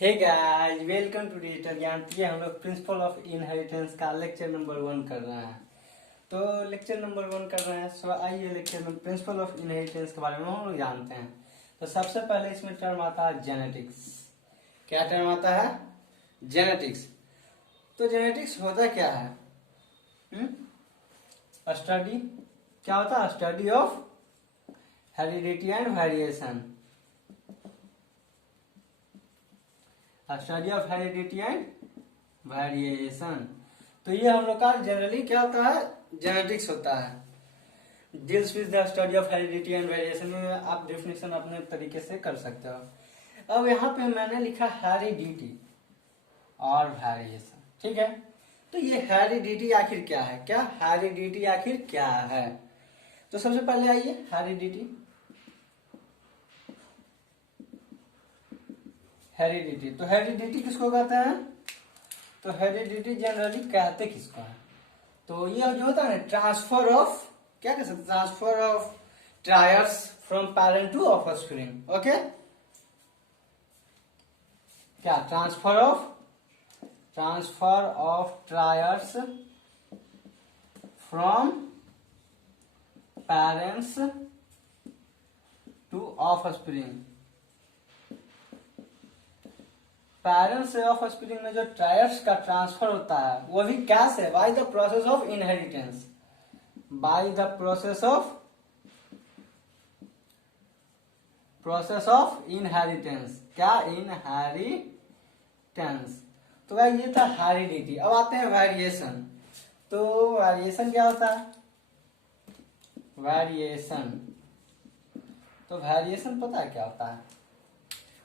Hey guys, welcome to digital Gyan. ये हम लोग प्रिंसिपल ऑफ इनहेरिटेंस का लेक्चर नंबर 1 कर रहे हैं। तो लेक्चर नंबर 1 कर रहे हैं, सो आइए लेक्चर में प्रिंसिपल ऑफ इनहेरिटेंस के बारे में हम लोग जानते हैं। तो सबसे पहले इसमें टर्म आता है जेनेटिक्स। क्या टर्म आता है? जेनेटिक्स। तो जेनेटिक्स होता क्या है? स्टडी। क्या होता है? Study of heredity and variation. Study of heredity and variation. तो ये हम लोग का जनरली क्या होता है? जेनेटिक्स होता है। Deals with the study of heredity and variation में आप डेफिनेशन अपने तरीके से कर सकते हो। अब यहाँ पे मैंने लिखा हेरिडिटी और वेरिएशन, ठीक है। तो ये हेरिडिटी आखिर क्या है? क्या हेरिडिटी आखिर क्या है? तो सबसे पहले आइए हेरिडिटी। हेरिडिटी, तो हेरिडिटी किसको कहते हैं? तो हेरिडिटी जनरली कहते किसको है? तो ये जो होता है ना, ट्रांसफर ऑफ, क्या कह सकते, transfer of traits from parent to offspring. Okay, क्या transfer of traits from parents to offspring. Parents से ऑफस्प्रिंग में जो ट्रायर्स का ट्रांसफर होता है वो भी क्या से? By the process of inheritance. By the process of inheritance. क्या? इनहेरिटेंस। तो भाई ये था हेरिडिटी। अब आते हैं वेरिएशन। तो वेरिएशन क्या होता है? वेरिएशन, तो वेरिएशन पता है क्या होता है?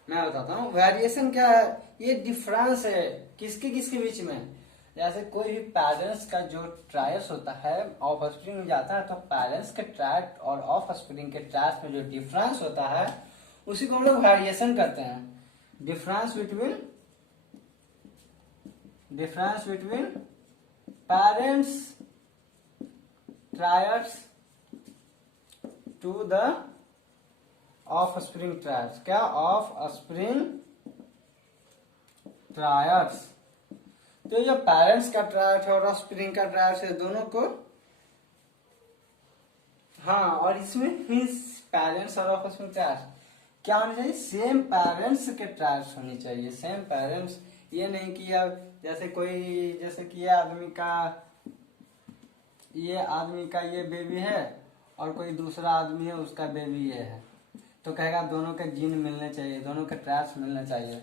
मैं बताता हूँ। वेरिएशन क्या है? ये डिफरेंस है किसके किसके बीच में। जैसे कोई भी पेरेंट्स का जो ट्रायर्स होता है ऑफस्प्रिंग में जाता है, तो पेरेंट्स के ट्रैक्ट और ऑफस्प्रिंग के ट्रैक्ट में जो डिफरेंस होता है उसी को हम लोग वेरिएशन करते हैं। Difference between parents traits to the offspring traits. क्या? Offspring traits. तो जो पेरेंट्स का ट्रायर्स है और ऑफस्प्रिंग का ट्रायर्स है, दोनों को, हाँ, और इसमें पेरेंट्स और ऑफस्प्रिंग ट्रायर्स क्या होनी चाहिए? सेम पेरेंट्स के ट्रायर्स होनी चाहिए। सेम पेरेंट्स, ये नहीं कि अब जैसे कि ये आदमी का ये बेबी है और कोई दूसरा आदमी है उसका बेबी ये है, तो कहेगा दोनों के जीन मिलने चाहिए, दोनों के ट्रायर्स मिलने चाहिए।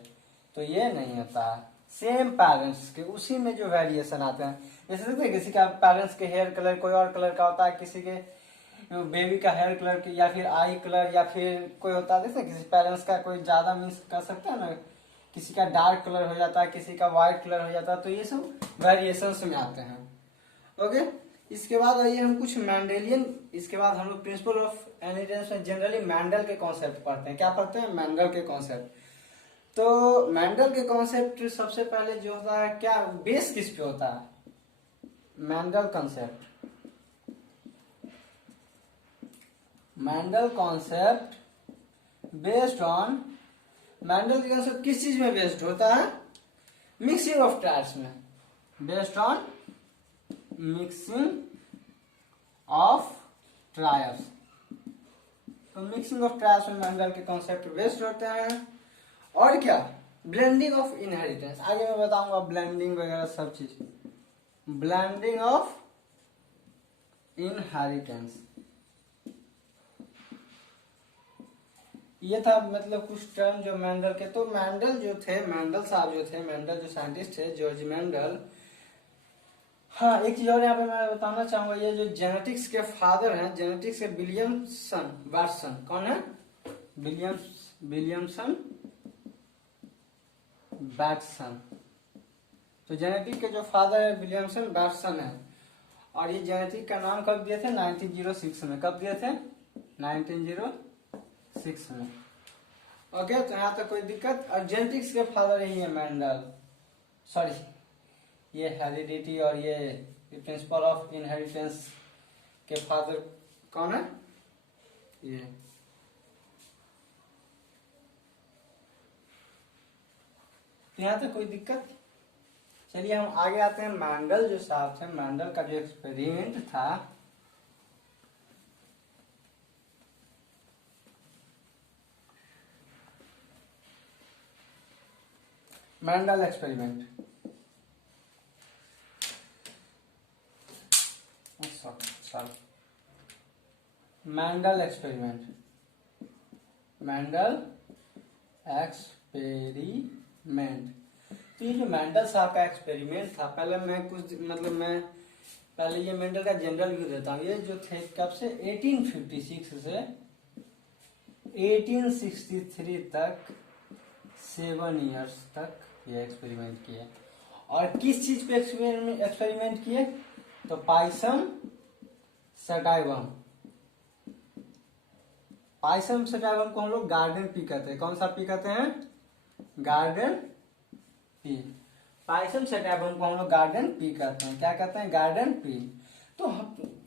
तो ये नहीं होता है। सेम पेरेंट्स के उसी में जो वेरिएशन आते हैं, जैसे देखते किसी का पेरेंट्स के हेयर कलर कोई और कलर का होता है, किसी के बेबी का हेयर कलर या फिर आई कलर या फिर कोई होता है, देखते किसी पेरेंट्स का कोई ज्यादा मिस कर सकता है ना, किसी का डार्क कलर हो जाता है, किसी का व्हाइट कलर हो जाता है। तो ये सब वेरिएशंस में आते हैं। ओके, इसके बाद आइए हम कुछ मैंडेलियन, इसके बाद हम लोग प्रिंसिपल ऑफ इनहेरिटेंस में जनरली मैंडल के कॉन्सेप्ट पढ़ते हैं। क्या पढ़ते हैं? मैंडल के कॉन्सेप्ट। तो मैंडल के कॉन्सेप्ट सबसे पहले जो होता है, क्या बेस किस पे होता है? Mendel concept based on, Mendel के कॉन्सेप्ट किस चीज में बेस्ड होता है? मिक्सिंग ऑफ ट्रायर्स में, बेस्ड ऑन मिक्सिंग ऑफ ट्रायर्स। तो मिक्सिंग ऑफ ट्रायर्स में मैंडल के कॉन्सेप्ट बेस्ड होते हैं। और क्या? ब्लेंडिंग ऑफ इनहेरिटेंस, आगे मैं बताऊंगा ब्लेंडिंग वगैरह सब चीज। ब्लेंडिंग ऑफ इनहेरिटेंस, ये था मतलब कुछ टर्म जो मैंडल के। तो मैंडल जो साइंटिस्ट थे, जॉर्ज मैंडल। हाँ, एक चीज और यहाँ पे मैं बताना चाहूंगा, ये जो जेनेटिक्स के फादर हैं, जेनेटिक्स के विलियमसन वाटसन। कौन है? Williamson Watson. तो जेनेटिक के जो फादर है विलियमसन वाटसन है। और ये जेनेटिक का नाम कब दिए थे? 1906 में। कब दिए थे? 1906 में। ओके, तो यहाँ तक कोई दिक्कत? और जेनेटिक्स के फादर ही है मैंडल, सॉरी, ये हेरिडिटी और ये प्रिंसिपल ऑफ इनहेरिटेंस के फादर कौन है? ये तो यहाँ तक कोई दिक्कत। चलिए हम आगे आते हैं। मैंडल जो साहब थे, मैंडल का जो एक्सपेरिमेंट था, Mendel experiment, Mendel experiment, Mendel experiment. तो ये जो मैंडल साहब का एक्सपेरिमेंट था, पहले मैं कुछ मैं पहले ये मैंडल का जनरल व्यू देता हूँ। ये जो थे कब से 1856 से 1863 तक 7 इयर्स तक ये एक्सपेरिमेंट किए। और किस चीज पे एक्सपेरिमेंट किए? तो पाइसम सटाइवम, पाइसम सटाइवम को हम लोग गार्डन पी कहते हैं। कौन सा पी कहते हैं? Garden pea. पाइसम सटाइवम को हम लोग गार्डन पी कहते हैं। क्या कहते हैं? Garden pea. तो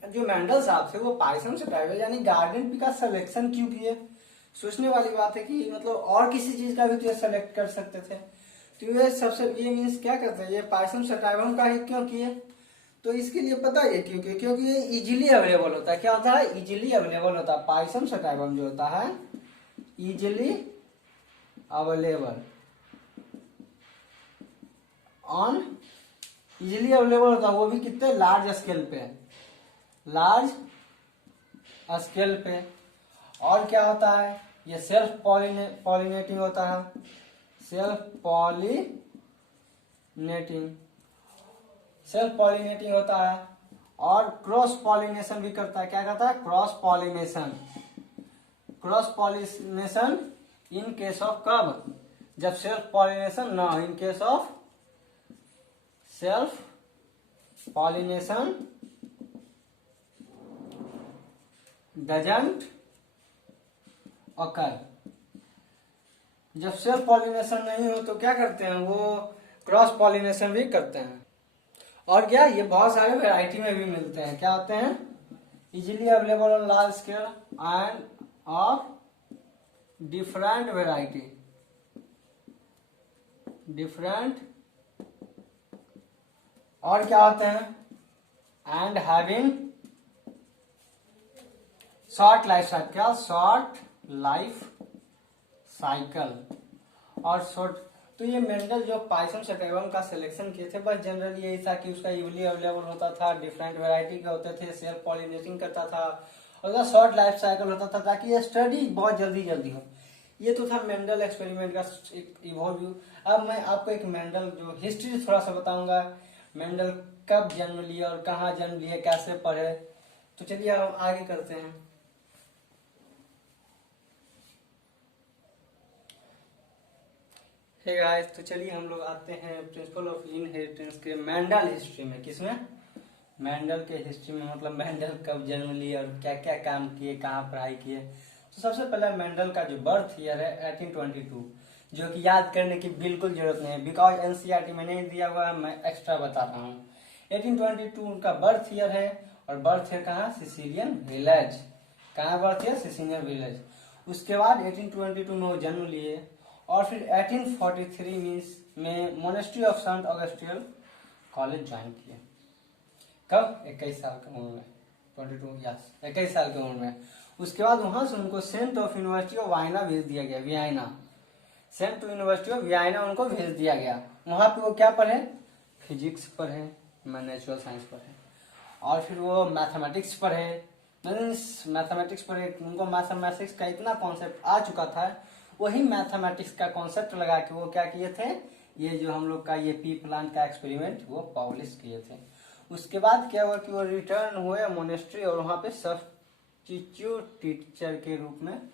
जो मैंडल साहब थे वो पाइसम सटाइवम यानी गार्डन पी का सिलेक्शन क्यों किए? सोचने वाली बात है कि मतलब और किसी चीज का भी तो सेलेक्ट कर सकते थे। तो ये सबसे ये मीन्स क्या कहते हैं, ये पाइसम सटाइवम का ही क्यों किए? तो इसके लिए पता है क्योंकि ये इजीली अवेलेबल होता है। क्या होता है? इजीली अवेलेबल होता है। पाइसम सटाइवम जो होता है easily available on, easily available होता है, वो भी कितने लार्ज स्केल पे, लार्ज स्केल पे। और क्या होता है? ये सेल्फ पॉलिनेटिंग होता है, सेल्फ पॉलिनेटिंग, सेल्फ पॉलिनेटिंग होता है। और क्रॉस पॉलिनेशन भी करता है। क्या करता है? Cross pollination, cross pollination in case of कब? जब सेल्फ पॉलिनेशन ना हो। In case of self pollination doesn't occur. जब सेल्फ पॉलिनेशन नहीं हो तो क्या करते हैं? वो क्रॉस पॉलिनेशन भी करते हैं। और क्या, ये बहुत सारे वैरायटी में भी मिलते हैं। क्या होते हैं? Easily available on large scale end of different variety, different. और क्या होते हैं? And having short life cycle. क्या? शॉर्ट लाइफ साइकिल और शॉर्ट। तो ये मेंडल जो पाइसम सटाइवम का सिलेक्शन किए थे, बस जनरली यही था कि उसका इजीली अवेलेबल होता था, डिफरेंट वैरायटी के होते थे, सेल्फ पॉलिनेटिंग करता था और उसका शॉर्ट लाइफ साइकिल होता था ताकि ये स्टडी बहुत जल्दी हो। ये तो था मेंडल एक्सपेरिमेंट का एक इवॉल्व। अब मैं आपको एक मेंडल जो हिस्ट्री थोड़ा सा बताऊंगा। मेंडल कब जन्म लिए और कहाँ जन्म लिए, कैसे पढ़े। तो चलिए हम आगे करते हैं। हे गाइस, तो चलिए हम लोग आते हैं प्रिंसिपल ऑफ इनहेरिटेंस के मेंडल हिस्ट्री में। किसमें? मेंडल के हिस्ट्री में। मतलब मेंडल कब जन्म लिए और क्या क्या काम किए, कहाँ पढ़ाई किए। तो सबसे पहले मेंडल का जो बर्थ ईयर है 1822, जो कि याद करने की बिल्कुल जरूरत नहीं है बिकॉज एनसीईआरटी में नहीं दिया हुआ है, मैं एक्स्ट्रा बता रहा हूँ। 1822 उनका बर्थ ईयर है और बर्थ ईयर कहाँ? Sicilian village. कहाँ बर्थ ईयर? Sicilian village. उसके बाद 1822 में वो जन्म लिए और फिर 1843 मीन्स में monastery of saint Augustine college join किए। कब? 21 साल की उम्र में। 22 यस 21 साल की उम्र में। उसके बाद वहां से उनको saint of university of Vienna भेज दिया गया, Vienna. Saint university of Vienna उनको भेज दिया गया। वहां पे वो क्या पढ़े? फिजिक्स पढ़े, नेचुरल साइंस पढ़े और फिर वो मैथमेटिक्स पढ़े। मैथमेटिक्स पढ़े, उनको मैथमेटिक्स का इतना कॉन्सेप्ट आ चुका था, वही मैथमेटिक्स का कॉन्सेप्ट लगा के वो क्या किए थे? ये जो हम लोग का ये पी प्लांट का एक्सपेरिमेंट वो पब्लिश किए थे। उसके बाद क्या हुआ कि वो रिटर्न हुए मोनेस्ट्री और वहां पे सब्स्टिट्यूट टीचर के रूप में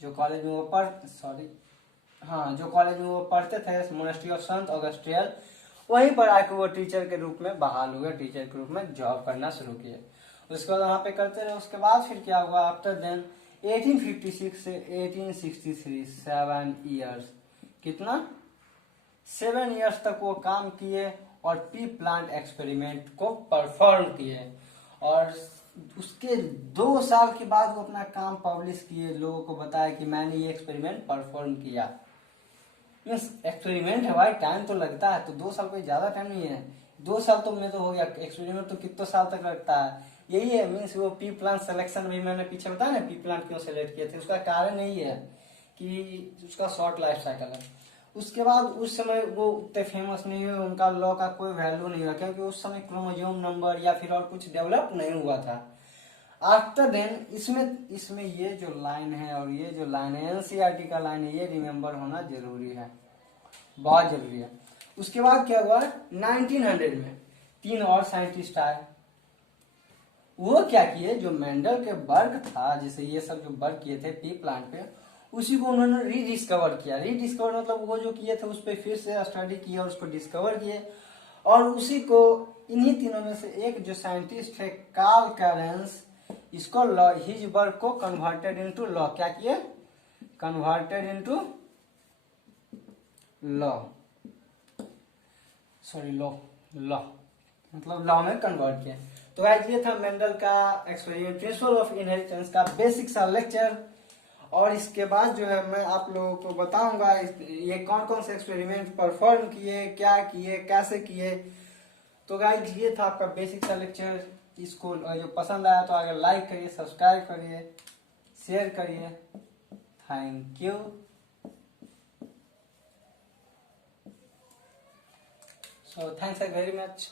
जो कॉलेज में वो पढ़ते थे मोनेस्ट्री ऑफ सेंट ऑगस्टिन, वहीं पर आके वो टीचर के रूप में बहाल हुए, टीचर के रूप में जॉब करना शुरू किए। उसके बाद वहां पे करते रहे। उसके बाद फिर क्या हुआ? आफ्टर देन 1856 से 1863 7 इयर्स, कितना? 7 इयर्स तक वो काम किए और पी प्लांट एक्सपेरिमेंट को परफॉर्म किए। और उसके 2 साल के बाद वो अपना काम पब्लिश किए, लोगों को बताया कि मैंने ये एक्सपेरिमेंट परफॉर्म किया। मीन्स एक्सपेरिमेंट है भाई, टाइम तो लगता है, तो 2 साल कोई ज्यादा टाइम नहीं है। 2 साल तो में तो हो गया, एक्सपेरिमेंट तो कितने साल तक लगता है। यही है मीन्स वो पी प्लांट सिलेक्शन भी मैंने पीछे बताया ना, पी प्लांट क्यों सिलेक्ट किए थे, उसका कारण यही है कि उसका शॉर्ट लाइफ साइकिल है। उसके बाद उस समय वो उतने फेमस नहीं हुए, उनका लॉ का कोई वैल्यू नहीं हुआ, क्योंकि उस समय क्रोमोसोम नंबर या फिर और कुछ डेवलप नहीं हुआ था। आफ्टर देन इसमें इसमें ये जो लाइन है और ये जो लाइन है एनसीईआरटी का लाइन है, ये रिमेम्बर होना जरूरी है, बहुत जरूरी है। उसके बाद क्या हुआ 1900 में 3 और साइंटिस्ट आए। वो क्या किए, जो मेंडल के वर्क था, जैसे ये सब जो वर्क किए थे पी प्लांट पे, उसी को उन्होंने रीडिस्कवर किया। रीडिस्कवर मतलब वो जो किए थे उस पर फिर से स्टडी किया, उसको डिस्कवर किए, और उसी को इन्हीं तीनों में से एक जो साइंटिस्ट है कार्ल कैरेंस, इसको लॉ, हिज वर्क को कन्वर्टेड इनटू लॉ, क्या किए, converted into law, sorry law मतलब लॉ में कन्वर्ट किया। तो गाइस ये था मेंडल का एक्सपेरिमेंट प्रिंसिपल ऑफ इनहेरिटेंस का बेसिक सा लेक्चर। और इसके बाद जो है मैं आप लोगों को बताऊंगा ये कौन कौन से एक्सपेरिमेंट परफॉर्म किए, क्या किए, कैसे किए। तो गाइस ये था आपका बेसिक सा लेक्चर। इसको जो पसंद आया तो आगे लाइक करिए, सब्सक्राइब करिए, शेयर करिए। Thank you. So thanks very much.